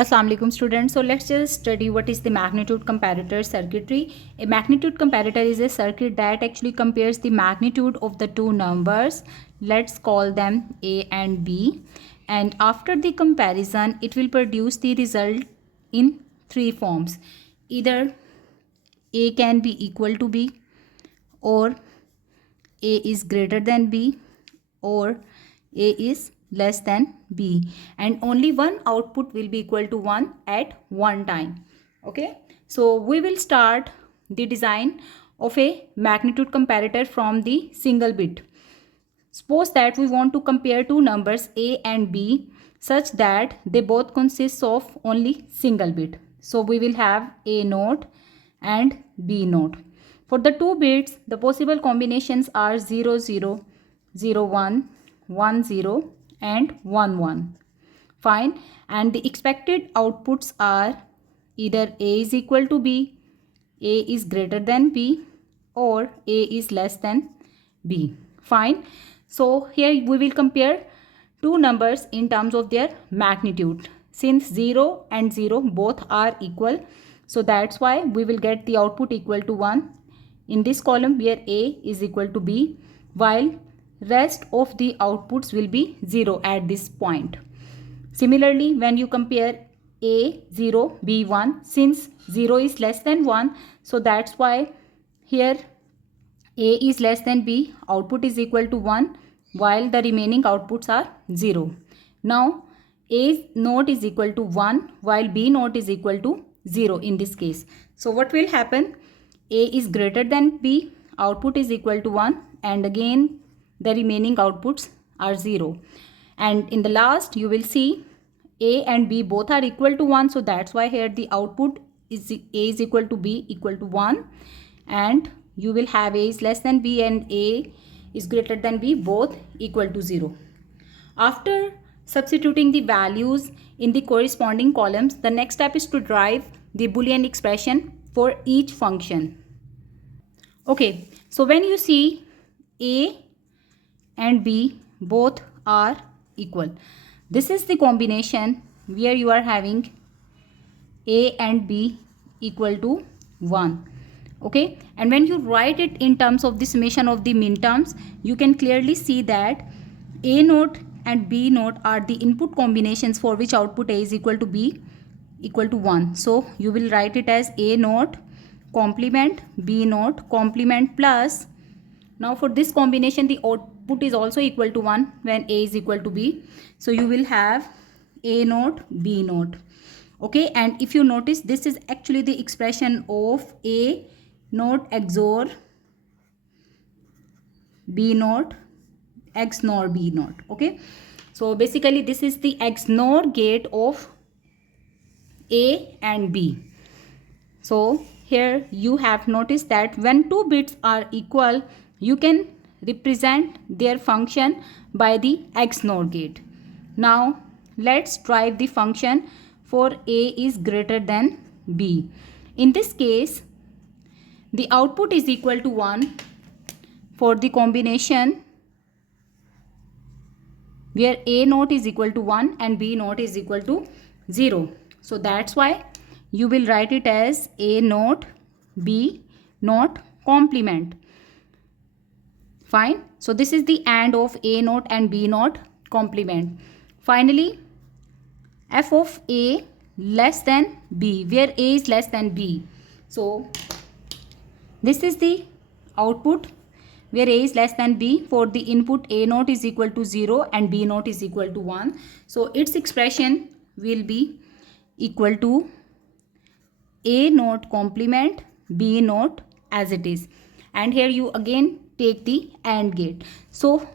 Assalamu alaikum students. So let's just study what is the magnitude comparator circuitry. A magnitude comparator is a circuit that actually compares the magnitude of the two numbers. Let's call them A and B. And after the comparison, it will produce the result in three forms. Either A can be equal to B, or A is greater than B, or A is less than B, and only one output will be equal to 1 at one time. Okay, so we will start the design of a magnitude comparator from the single bit. Suppose that we want to compare two numbers A and B such that they both consist of only single bit. So we will have A naught and B naught. For the two bits, the possible combinations are 0 0, 0 1, 1 0 and 1 1. Fine. And the expected outputs are either A is equal to B, A is greater than B, or A is less than B. Fine. So here we will compare two numbers in terms of their magnitude. Since 0 and 0 both are equal, so that's why we will get the output equal to 1 in this column where A is equal to B, while rest of the outputs will be 0 at this point. Similarly, when you compare A 0, B 1, since 0 is less than 1, so that's why here A is less than B, output is equal to 1, while the remaining outputs are 0. Now, A naught is equal to 1, while B naught is equal to 0 in this case. So what will happen? A is greater than B, output is equal to 1, and again the remaining outputs are 0. And in the last you will see A and B both are equal to 1, so that's why here the output is A is equal to B equal to 1, and you will have A is less than B and A is greater than B both equal to 0. After substituting the values in the corresponding columns, the next step is to derive the Boolean expression for each function. Okay, so when you see A and B both are equal, this is the combination where you are having A and B equal to 1. Okay, and when you write it in terms of the summation of the min terms, you can clearly see that A naught and B naught are the input combinations for which output A is equal to B equal to 1. So you will write it as A naught complement B naught complement plus, now for this combination the output is also equal to 1 when A is equal to B, so you will have A naught B naught. Okay, and if you notice, this is actually the expression of A naught XOR B naught XNOR B naught. Okay, so basically this is the XNOR gate of A and B. So here you have noticed that when two bits are equal, you can represent their function by the XNOR gate. Now let's drive the function for A is greater than B. In this case, the output is equal to 1 for the combination where A naught is equal to 1 and B naught is equal to 0. So that's why you will write it as A naught B naught complement. Fine. So this is the AND of A naught and B naught complement. Finally, f of A less than B, where A is less than B. So this is the output where A is less than B. For the input, A naught is equal to 0 and B naught is equal to 1. So its expression will be equal to A naught complement B naught as it is. And here you again take the AND gate. So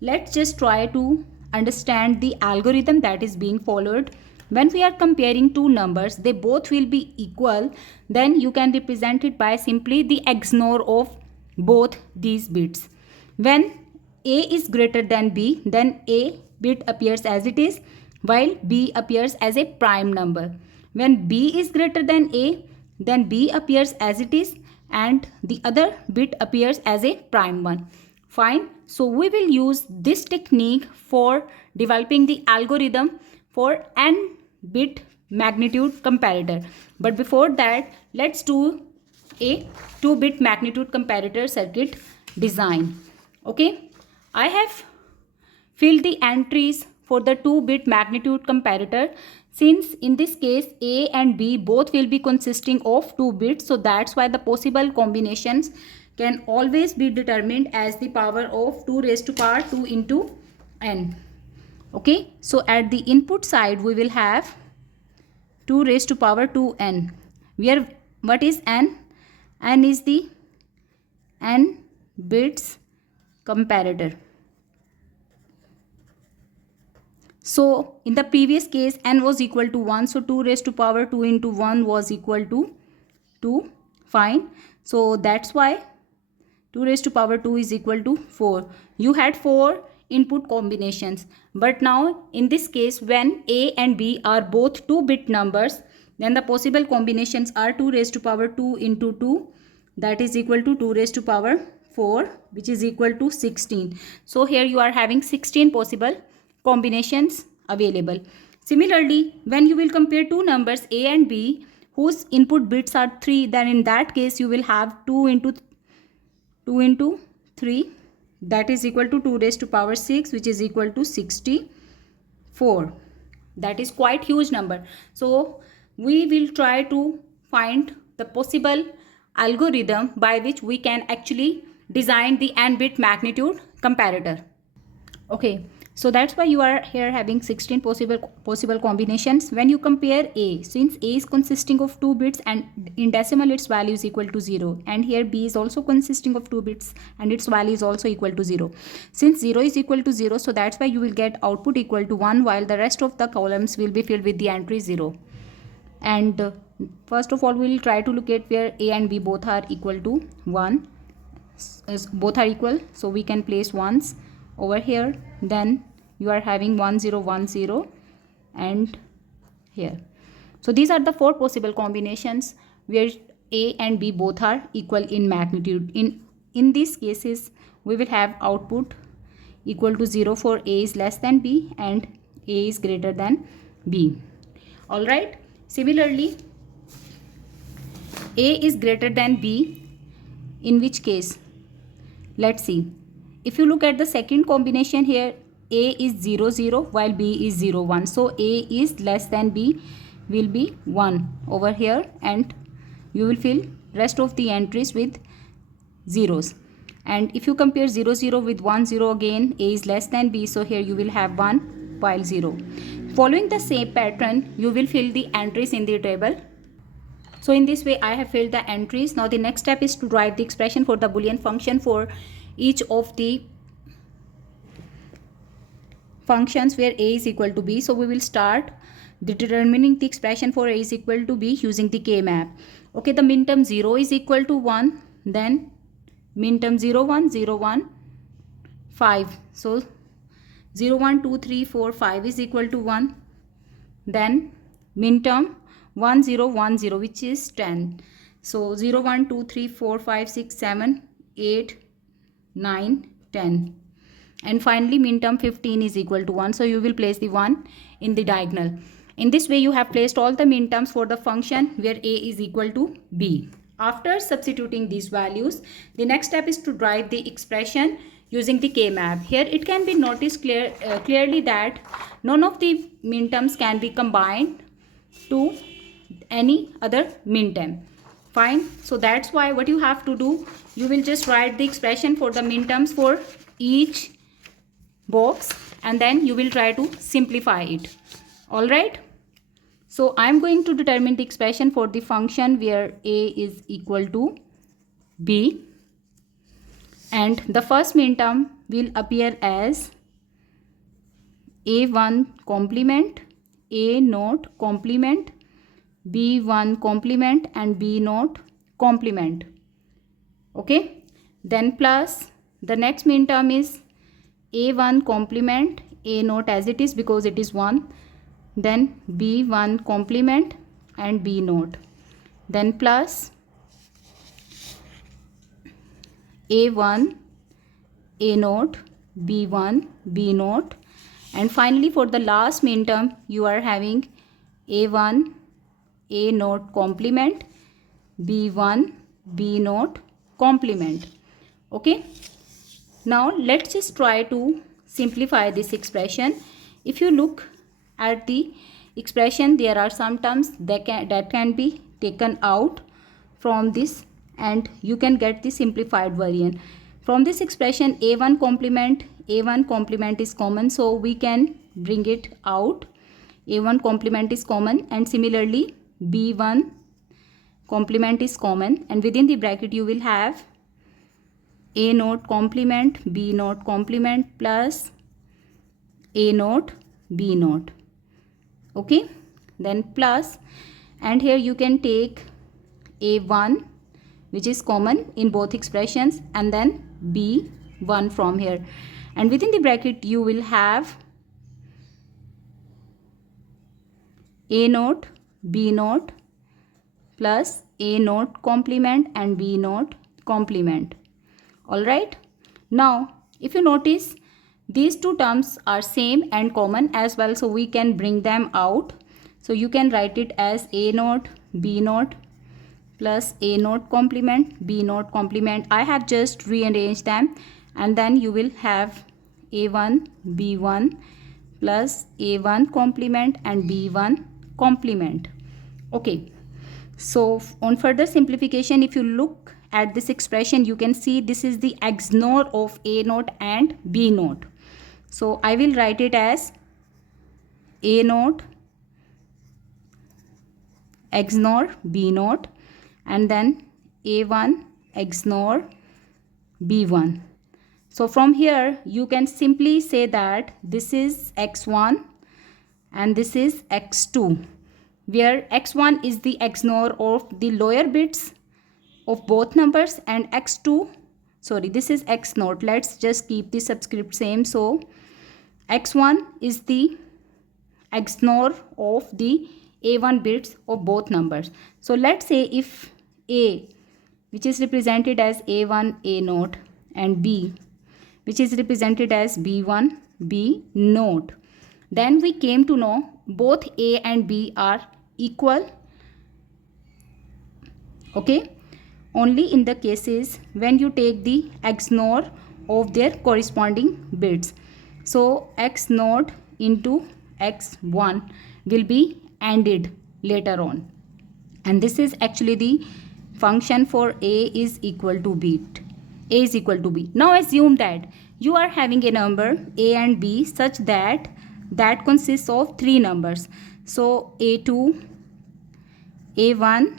let's just try to understand the algorithm that is being followed. When we are comparing two numbers, they both will be equal, then you can represent it by simply the XNOR of both these bits. When A is greater than B, then A bit appears as it is, while B appears as a prime number. When B is greater than A, then B appears as it is and the other bit appears as a prime one. Fine. So we will use this technique for developing the algorithm for n bit magnitude comparator. But before that, let's do a 2-bit magnitude comparator circuit design. Okay, I have filled the entries for the 2-bit magnitude comparator. Since in this case A and B both will be consisting of 2 bits, so that's why the possible combinations can always be determined as the power of 2 raised to power 2 into n. Okay, so at the input side we will have 2 raised to power 2n, where what is n? N is the n bits comparator. So in the previous case n was equal to 1, so 2 raised to power 2 into 1 was equal to 2. Fine, so that's why 2 raised to power 2 is equal to 4. You had 4 input combinations, but now in this case when A and B are both 2-bit numbers, then the possible combinations are 2 raised to power 2 into 2, that is equal to 2 raised to power 4, which is equal to 16. So here you are having 16 possible combinations available. Similarly, when you will compare two numbers A and B whose input bits are 3, then in that case you will have 2 into 3, that is equal to 2 raised to power 6, which is equal to 64. That is quite huge number. So we will try to find the possible algorithm by which we can actually design the n-bit magnitude comparator. Okay, so that's why you are here having 16 possible combinations. When you compare A, since A is consisting of 2 bits and in decimal its value is equal to 0, and here B is also consisting of 2 bits and its value is also equal to 0. Since 0 is equal to 0, so that's why you will get output equal to 1, while the rest of the columns will be filled with the entry 0. And first of all we will try to locate where A and B both are equal to 1. Both are equal, so we can place 1s over here. Then you are having 1 0 1 0 and here. So these are the 4 possible combinations where A and B both are equal in magnitude. In these cases we will have output equal to 0 for A is less than B and A is greater than B. Alright, similarly A is greater than B, in which case, let's see. If you look at the second combination here, A is 0 0 while B is 0 1. So A is less than B will be 1 over here, and you will fill rest of the entries with zeros. And if you compare 0 0 with 1 0 again, A is less than B, so here you will have 1 while 0. Following the same pattern, you will fill the entries in the table. So in this way I have filled the entries. Now the next step is to write the expression for the Boolean function for each of the functions where A is equal to B. So we will start determining the expression for A is equal to B using the K map. Okay, the min term 0 is equal to 1, then min term 0 1 0 1 5. So 0 1 2 3 4 5 is equal to 1. Then min term 1 0 1 0, which is 10. So 0 1 2 3 4 5 6 7 8 9 10. And finally min term 15 is equal to 1. So you will place the 1 in the diagonal. In this way you have placed all the min terms for the function where A is equal to B. After substituting these values, the next step is to derive the expression using the K map. Here it can be noticed clearly that none of the min terms can be combined to any other min term. Fine, so that's why what you have to do, you will just write the expression for the min terms for each box and then you will try to simplify it. Alright, so I'm going to determine the expression for the function where A is equal to B, and the first min term will appear as A1 complement, A naught complement, B1 complement and B naught complement. Okay, then plus the next min term is A1 complement, A naught as it is because it is 1, then B1 complement and B naught, then plus A1 A naught, B1 B naught, and finally for the last min term you are having A1 A naught complement, B1 B naught complement. Okay. Now let's just try to simplify this expression. If you look at the expression, there are some terms that can be taken out from this and you can get the simplified variant. From this expression, A1 complement is common, so we can bring it out. A1 complement is common, and similarly B1 complement is common, and within the bracket you will have A naught complement, B naught complement plus A naught B naught. Okay, then plus, and here you can take A1 which is common in both expressions and then B1 from here, and within the bracket you will have A naught B naught plus A naught complement and B naught complement. Alright, now if you notice, these two terms are same and common as well, so we can bring them out. So you can write it as A naught B naught plus A naught complement B naught complement. I have just rearranged them, and then you will have A1 B1 plus A1 complement and B1 complement. Okay, so on further simplification, if you look at this expression, you can see this is the XNOR of A naught and B naught. So I will write it as A naught XNOR B naught and then A1 XNOR B1. So from here you can simply say that this is X1 and this is X2, where X1 is the XNOR of the lower bits of both numbers and this is X naught. Let's just keep the subscript same. So X1 is the XNOR of the A1 bits of both numbers. So let's say if A, which is represented as A1 A naught, and B, which is represented as B1 B naught, then we came to know both A and B are equal. Okay, only in the cases when you take the XNOR of their corresponding bits. So X naught into X1 will be ANDed later on, and this is actually the function for A is equal to B. A is equal to B. Now assume that you are having a number A and B such that consists of three numbers. So A2, A1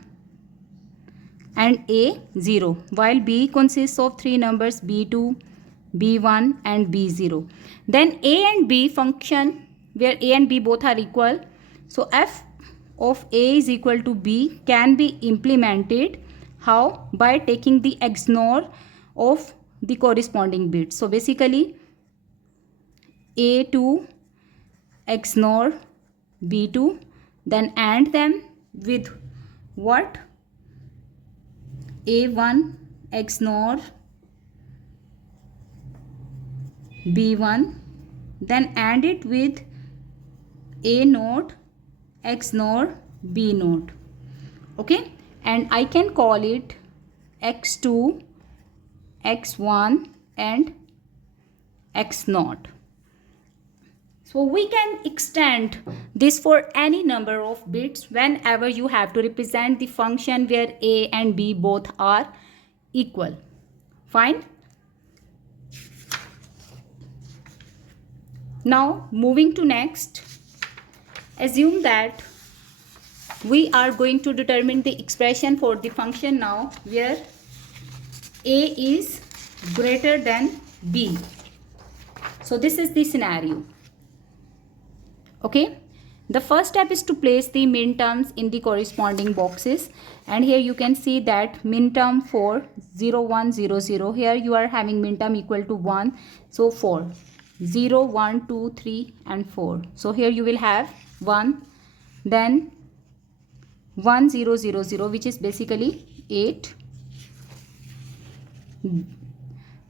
and A0, while B consists of three numbers B2, B1 and B0. Then A and B function where A and B both are equal. So f of A is equal to B can be implemented. How? By taking the XNOR of the corresponding bits. So basically A2 XNOR B2, then AND them with what? A1 XNOR B1, then AND it with A naught XNOR B naught. Okay, and I can call it X2, X1 and X naught. So we can extend this for any number of bits whenever you have to represent the function where A and B both are equal. Fine. Now moving to next, assume that we are going to determine the expression for the function now where A is greater than B. So this is the scenario. Okay, the first step is to place the min terms in the corresponding boxes, and here you can see that min term for 0 1 0 0, here you are having min term equal to 1, so 4, 0 1 2 3 and 4. So here you will have 1, then 1 0 0 0, which is basically 8,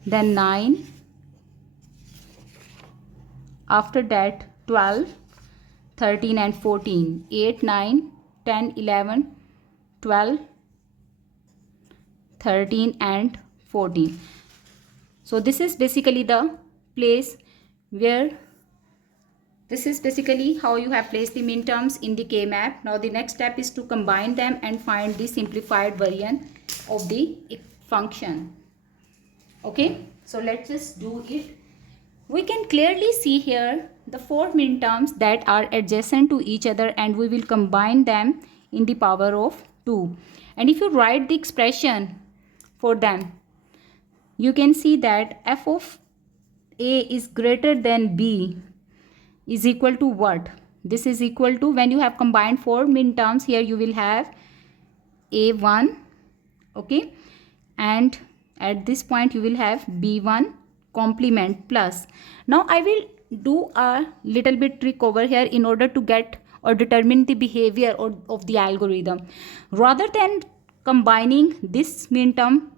then 9, after that 12, 13 and 14, 8, 9, 10, 11, 12, 13 and 14. So this is basically the place where this is basically how you have placed the minterms in the K-map. Now the next step is to combine them and find the simplified variant of the function. Okay, so let's just do it. We can clearly see here the 4 minterms that are adjacent to each other, and we will combine them in the power of 2. And if you write the expression for them, you can see that f of a is greater than b is equal to what? This is equal to, when you have combined 4 minterms, here you will have a1, okay, and at this point you will have b1 complement plus. Now I will do a little bit trick over here in order to get or determine the behavior of the algorithm. Rather than combining this minterm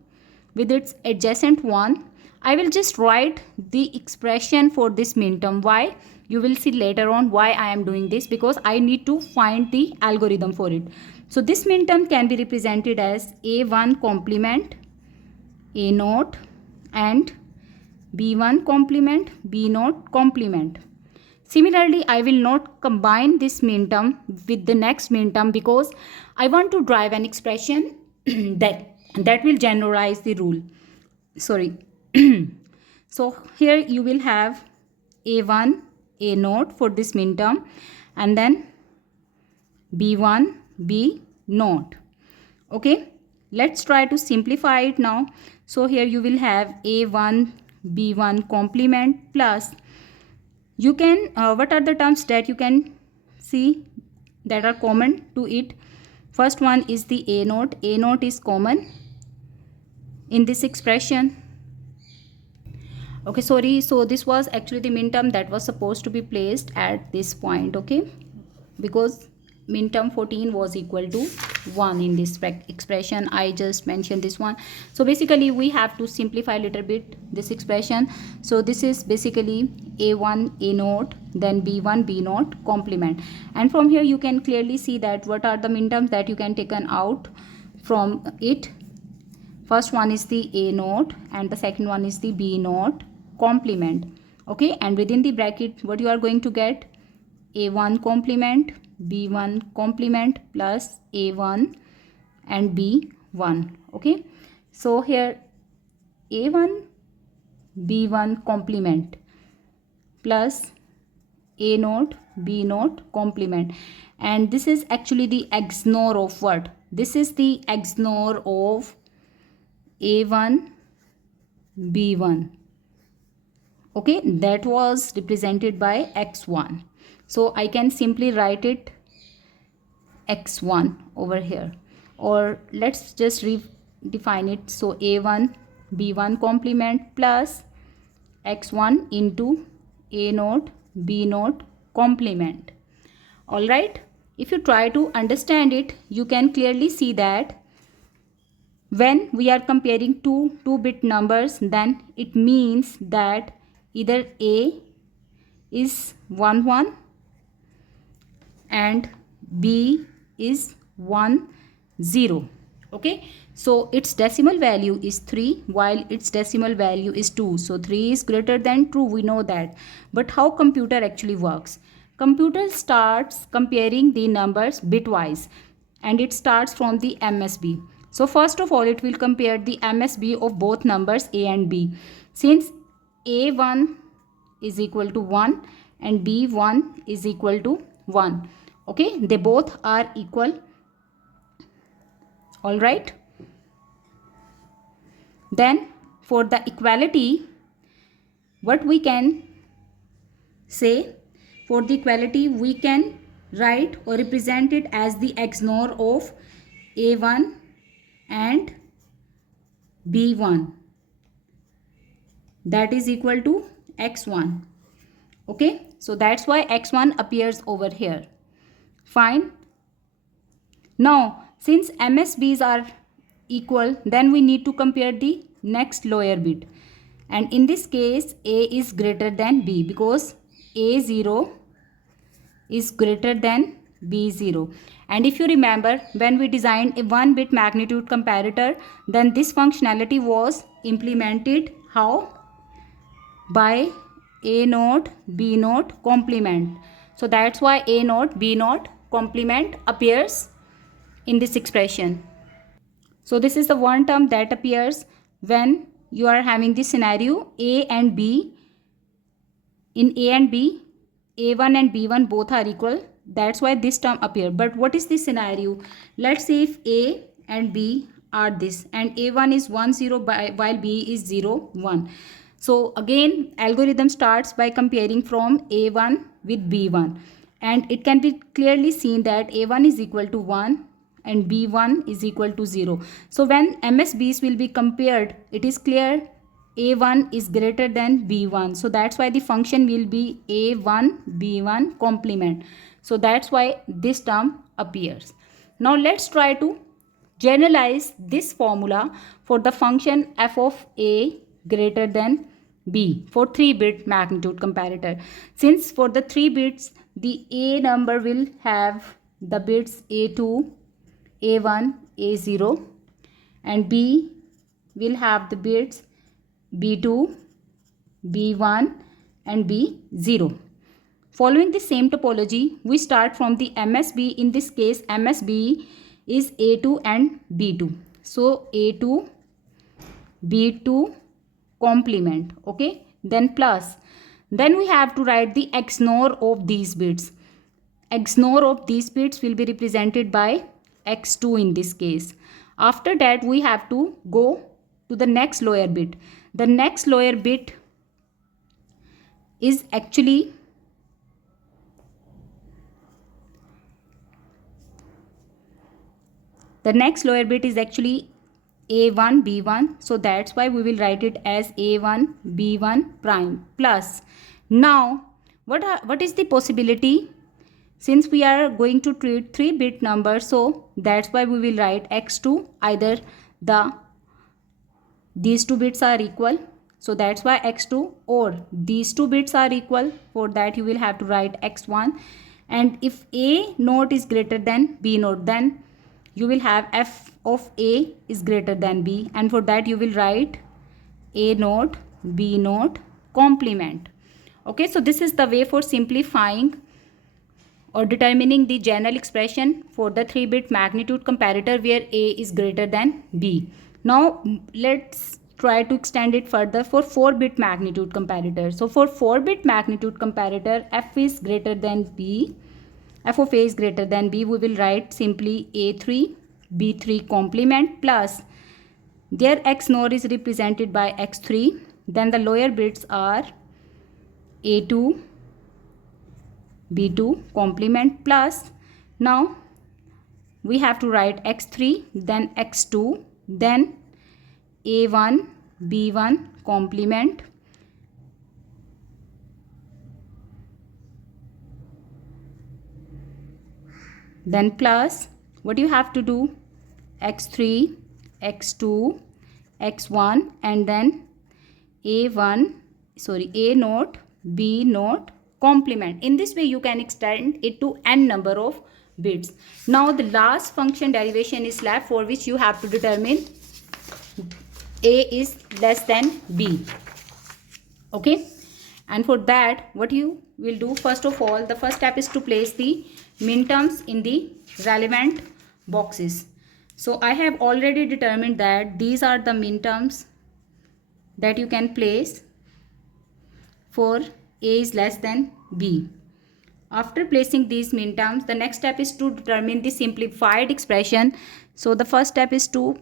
with its adjacent one, I will just write the expression for this minterm. Why? You will see later on why I am doing this, because I need to find the algorithm for it. So this minterm can be represented as a1 complement a naught and b1 complement b naught complement. Similarly, I will not combine this minterm with the next minterm because I want to drive an expression that will generalize the rule. Sorry. So here you will have a1 a naught for this minterm, and then b1 b naught. Okay, let's try to simplify it now. So here you will have a1 b1 complement plus, you can what are the terms that you can see that are common to it? First one is the a naught. A naught is common in this expression. Okay, sorry, so this was actually the minterm that was supposed to be placed at this point, okay, because minterm 14 was equal to 1 in this expression. I just mentioned this one. So basically we have to simplify a little bit this expression. So this is basically a1 a naught, then b1 b naught complement, and from here you can clearly see that what are the minterms that you can taken out from it. First one is the a naught and the second one is the b naught complement. Okay, and within the bracket what you are going to get? a1 complement b1 complement plus a1 and b1. Okay, so here a1 b1 complement plus a naught b naught complement, and this is actually the XNOR of what? This is the XNOR of a1 b1. Okay, that was represented by x1. So I can simply write it x1 over here, or let's just redefine it. So a1 b1 complement plus x1 into a naught b naught complement. All right, if you try to understand it, you can clearly see that when we are comparing two 2-bit numbers, then it means that either a is 1 1 and b is 1 0. Okay, so its decimal value is 3 while its decimal value is 2. So 3 is greater than 2, we know that. But how computer actually works? Computer starts comparing the numbers bitwise, and it starts from the MSB. So first of all, it will compare the MSB of both numbers a and b. Since a1 is equal to 1 and b1 is equal to 1. Okay, they both are equal. All right. Then for the equality, what we can say? For the equality, we can write or represent it as the XNOR of a1 and b1. That is equal to x1. Okay, so that's why x1 appears over here. Fine. Now, since MSBs are equal, then we need to compare the next lower bit. And in this case, A is greater than B because A0 is greater than B0. And if you remember, when we designed a 1-bit magnitude comparator, then this functionality was implemented how? By A naught B naught complement. So that's why A naught B naught complement appears in this expression. So this is the one term that appears when you are having this scenario A and B. In A and B, A1 and B1 both are equal. That's why this term appears. But what is this scenario? Let's say if A and B are this and A1 is 1 0 while B is 0 1. So again algorithm starts by comparing from A1 with B1, and it can be clearly seen that A1 is equal to 1 and B1 is equal to 0. So when MSBs will be compared, it is clear A1 is greater than B1. So that's why the function will be A1 B1 complement. So that's why this term appears. Now let's try to generalize this formula for the function f of A greater than B for 3-bit magnitude comparator. Since for the 3 bits, the A number will have the bits A2, A1, A0, and B will have the bits B2, B1 and B0. Following the same topology, we start from the MSB. In this case, MSB is A2 and B2. So A2, B2 complement, okay, then plus. Then we have to write the XNOR of these bits. XNOR of these bits will be represented by X2 in this case. After that, we have to go to the next lower bit. The next lower bit is actually A1 B1. So that's why we will write it as A1 B1 prime plus. Now what is the possibility? Since we are going to treat 3-bit numbers, so that's why we will write X2, either these 2 bits are equal, so that's why X2, or these 2 bits are equal, for that you will have to write X1. And if A naught is greater than B naught, then you will have f of A is greater than B, and for that you will write A naught B naught complement. Okay, so this is the way for simplifying or determining the general expression for the 3-bit magnitude comparator where A is greater than B. Now let's try to extend it further for 4-bit magnitude comparator. So for 4-bit magnitude comparator, f is greater than B, f of A is greater than B, we will write simply A3 B3 complement plus their XNOR is represented by X3. Then the lower bits are A2 B2 complement plus. Now we have to write X3, then X2, then A1 B1 complement, then plus. What you have to do? X3 X2 X1 and then A naught B naught complement. In this way you can extend it to n number of bits. Now the last function derivation is left, for which you have to determine A is less than B. Okay, and for that what you will do, first of all, the first step is to place the minterms in the relevant boxes. So I have already determined that these are the minterms that you can place for A is less than B. After placing these minterms, the next step is to determine the simplified expression. So the first step is to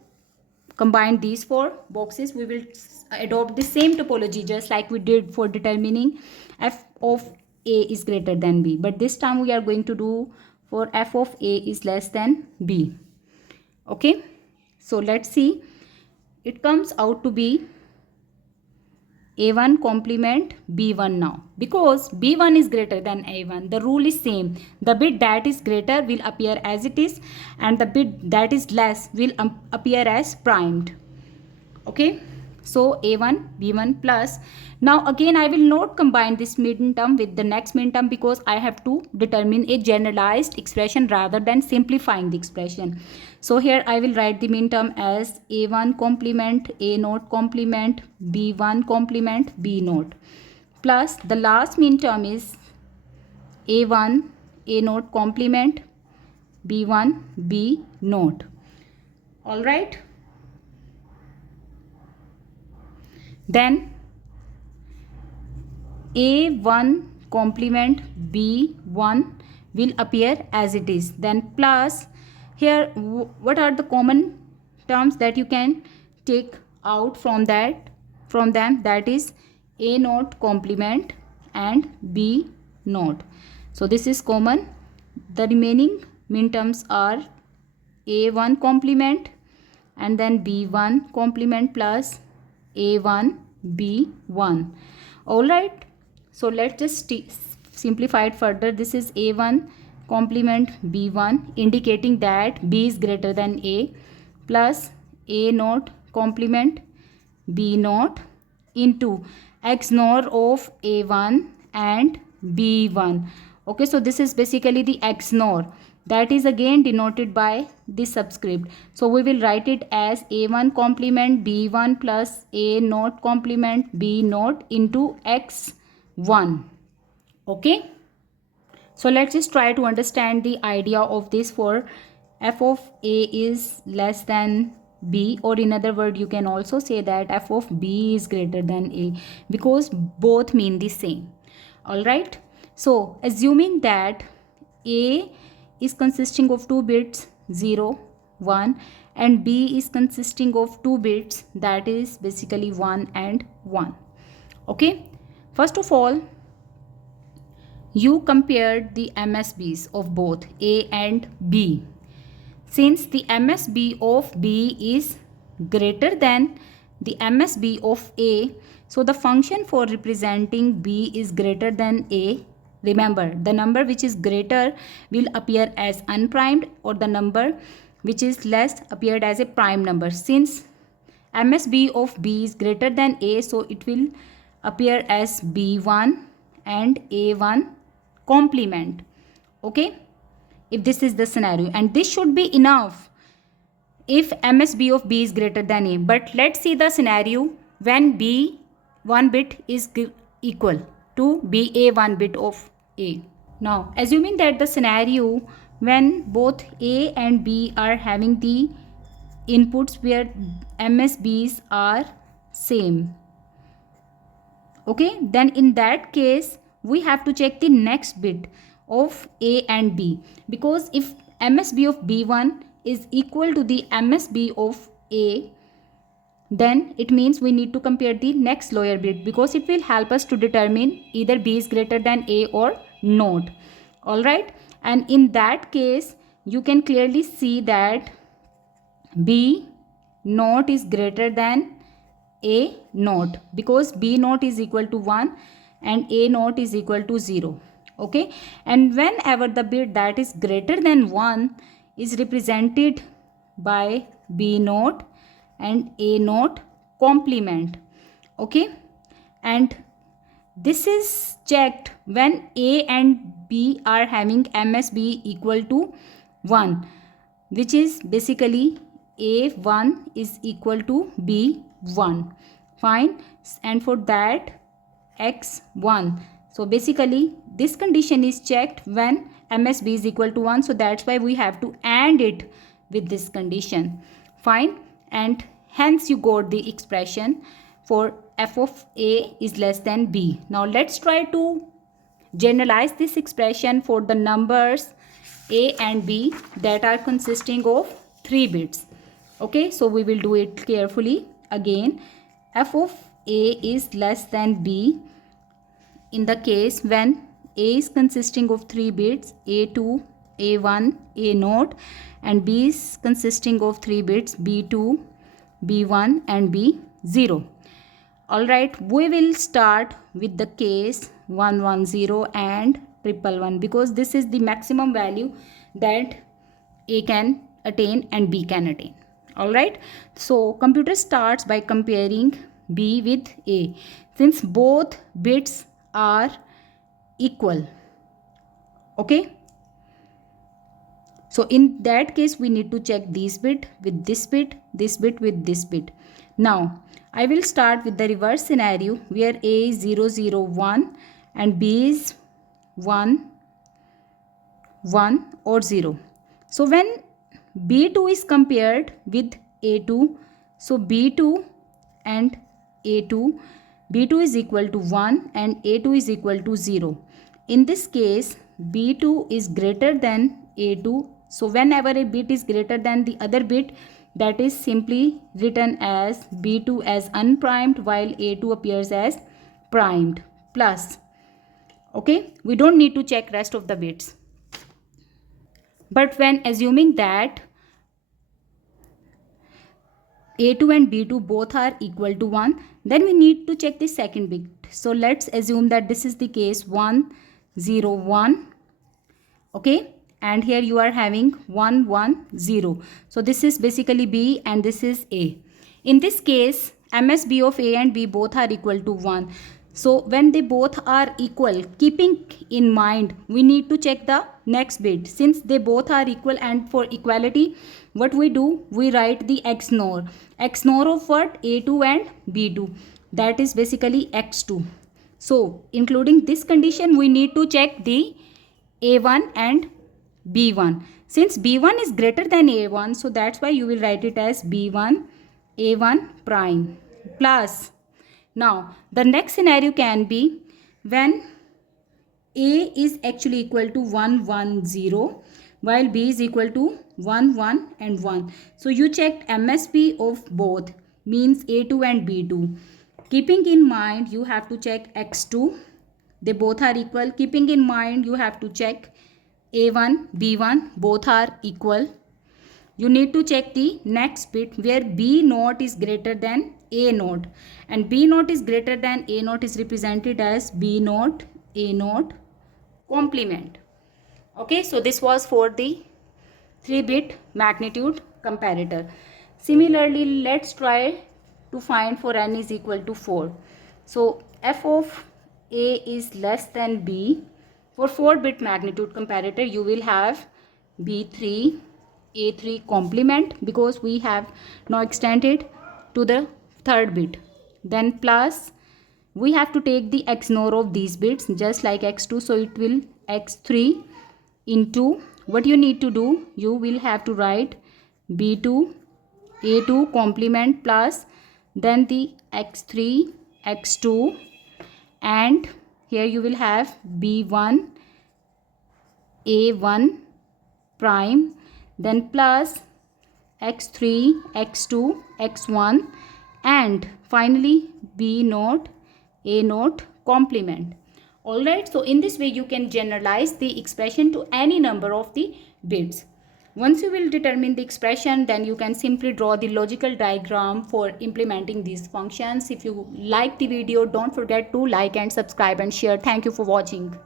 combine these 4 boxes. We will adopt the same topology just like we did for determining f of A is greater than B, but this time we are going to do for f of A is less than B. Okay, so let's see. It comes out to be A1 complement B1 now, because B1 is greater than A1. The rule is same. The bit that is greater will appear as it is, and the bit that is less will appear as primed. Okay, So a1 b1 plus. Now again I will not combine this midterm with the next midterm because I have to determine a generalized expression rather than simplifying the expression. So here I will write the midterm as a1 complement a naught complement b1 complement b naught plus the last midterm is a1 a naught complement b1 b naught. All right. Then a1 complement b1 will appear as it is. Then plus here what are the common terms that you can take out from them, that is a naught complement and b naught. So this is common. The remaining min terms are a1 complement and then b1 complement plus a1 b1. All right, so let's just simplify it further. This is a1 complement b1 indicating that b is greater than a plus a naught complement b naught into XNOR of a1 and b1. Okay, so this is basically the XNOR, that is again denoted by this subscript. So we will write it as a1 complement b1 plus a naught complement b naught into x1. Okay, so let's just try to understand the idea of this. For f of a is less than b, or in other word you can also say that f of b is greater than a, because both mean the same. All right, so assuming that a is consisting of 2 bits 0 1 and b is consisting of 2 bits, that is basically 1 and 1. Okay, first of all you compared the MSBs of both a and b. Since the MSB of b is greater than the MSB of a, so the function for representing b is greater than a. Remember, the number which is greater will appear as unprimed, or the number which is less appeared as a prime number. Since MSB of b is greater than a, so it will appear as b1 and a1 complement. Okay, if this is the scenario, and this should be enough if MSB of b is greater than a. But let's see the scenario when b 1 bit is equal to ba 1 bit of a. Now assuming that the scenario when both a and b are having the inputs where MSBs are same, okay, then in that case we have to check the next bit of a and b, because if MSB of b1 is equal to the MSB of a, then it means we need to compare the next lower bit, because it will help us to determine either b is greater than a or not. All right, and in that case you can clearly see that b naught is greater than a naught, because b naught is equal to 1 and a naught is equal to 0. Okay, and whenever the bit that is greater than 1 is represented by b naught and a naught complement. Okay, and this is checked when a and b are having MSB equal to 1, which is basically a1 is equal to b1. Fine, and for that x1. So basically this condition is checked when MSB is equal to 1, so that's why we have to AND it with this condition. Fine, and hence you got the expression for f of a is less than b. Now let's try to generalize this expression for the numbers a and b that are consisting of 3 bits. Okay, so we will do it carefully. Again, f of a is less than b in the case when a is consisting of 3 bits a2, a1, a0, and b is consisting of 3 bits b2, b1 and b0. All right, we will start with the case 110 and 111, because this is the maximum value that a can attain and b can attain. All right, so computer starts by comparing B with A, since both bits are equal. Okay. So in that case, we need to check this bit with this bit with this bit. Now, I will start with the reverse scenario where A is 0, 0, 1 and B is 1, 1 or 0. So when B2 is compared with A2, so B2 and A2, B2 is equal to 1 and A2 is equal to 0. In this case, B2 is greater than A2. So whenever a bit is greater than the other bit, that is simply written as B2 as unprimed while A2 appears as primed plus. Okay, we don't need to check rest of the bits. But when assuming that A2 and B2 both are equal to 1, then we need to check the second bit. So let's assume that this is the case 1, 0, 1. Okay, and here you are having 1, 1, 0. So this is basically B and this is A. In this case, MSB of A and B both are equal to 1. So when they both are equal, keeping in mind, we need to check the next bit. Since they both are equal, and for equality, what we do? We write the XNOR. XNOR of what? A2 and B2. That is basically X2. So including this condition, we need to check the A1 and B1. Since B1 is greater than A1, so that's why you will write it as B1, A1 prime plus. Now, the next scenario can be when A is actually equal to 1, 1, 0, while B is equal to 1, 1 and 1. So you checked MSB of both, means A2 and B2. Keeping in mind, you have to check X2. They both are equal. Keeping in mind, you have to check A1, B1, both are equal. You need to check the next bit where B naught is greater than A naught. And B naught is greater than A naught is represented as B naught, A naught complement. Okay, so this was for the 3-bit magnitude comparator. Similarly, let's try to find for n is equal to 4. So f of A is less than B. For 4-bit magnitude comparator, you will have B3, A3 complement, because we have now extended to the 3rd bit. Then plus, we have to take the XNOR of these bits just like X2. So it will X3 into, what you need to do, you will have to write B2, A2 complement plus then the X3, X2, and here you will have B1, A1 prime, then plus X3, X2, X1, and finally B naught, A naught complement. Alright, so in this way you can generalize the expression to any number of the bits. Once you will determine the expression, then you can simply draw the logical diagram for implementing these functions. If you like the video, don't forget to like and subscribe and share. Thank you for watching.